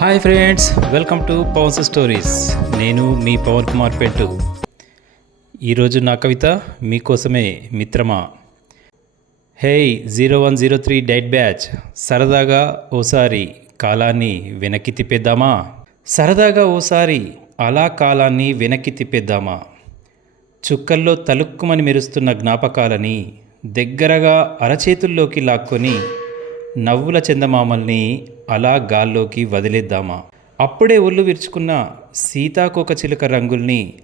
Hi friends welcome to Pawan's stories నేను మీ పవన్ కుమార్ పెట్టు ఈరోజు నా కవిత మీకోసమే మిత్రమా? Hey zero one zero three DIET batch సరదాగా ఓసారి కాలాన్ని వెనక్కి తిప్పేద్దామా? సరదాగా ఓసారి అలా కాలాన్ని వెనక్కి తిప్పేద్దామా? చుక్కల్లో తలుక్కుమని మెరుస్తున్న జ్ఞాపకాలని దగ్గరగా అరచేతుల్లోకి లాక్కొని నవ్వుల చందమామల్ని అలా గాల్లోకి వదిలేద్దామా? అప్పుడే ఒళ్ళు విరుచుకున్న సీతాకోక చిలుక రంగుల్ని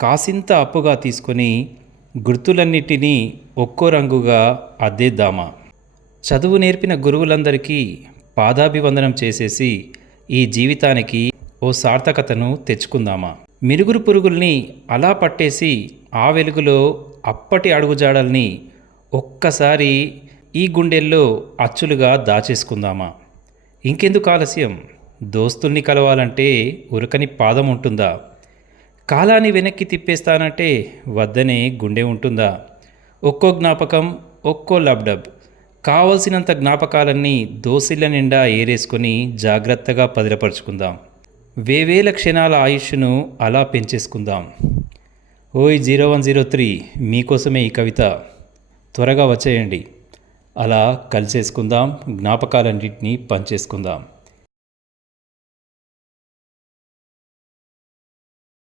కాసింత అప్పుగా తీసుకొని గుర్తులన్నిటినీ ఒక్కో రంగుగా అద్దేద్దామా? చదువు నేర్పిన గురువులందరికీ పాదాభివందనం చేసేసి ఈ జీవితానికి ఓ సార్థకతను తెచ్చుకుందామా? మిరుగురు పురుగుల్ని అలా పట్టేసి ఆ వెలుగులో అప్పటి అడుగుజాడల్ని ఒక్కసారి ఈ గుండెల్లో అచ్చులుగా దాచేసుకుందామా? ఇంకెందుకు ఆలస్యం? దోస్తుల్ని కలవాలంటే ఉరకని పాదం ఉంటుందా? కాలాన్ని వెనక్కి తిప్పేస్తానంటే వద్దనే గుండె ఉంటుందా? ఒక్కో జ్ఞాపకం ఒక్కో లబ్డబ్. కావలసినంత జ్ఞాపకాలన్నీ దోసిళ్ళ నిండా ఏరేసుకొని జాగ్రత్తగా పదిలపరుచుకుందాం వేవేల క్షణాల ఆయుష్ను అలా పెంచేసుకుందాం. ఓయ్ జీరో వన్ జీరో త్రీ మీకోసమే ఈ కవిత. త్వరగా వచ్చేయండి. అలా కలిసేసుకుందాం జ్ఞాపకాలన్నింటినీ పంచేసుకుందాం.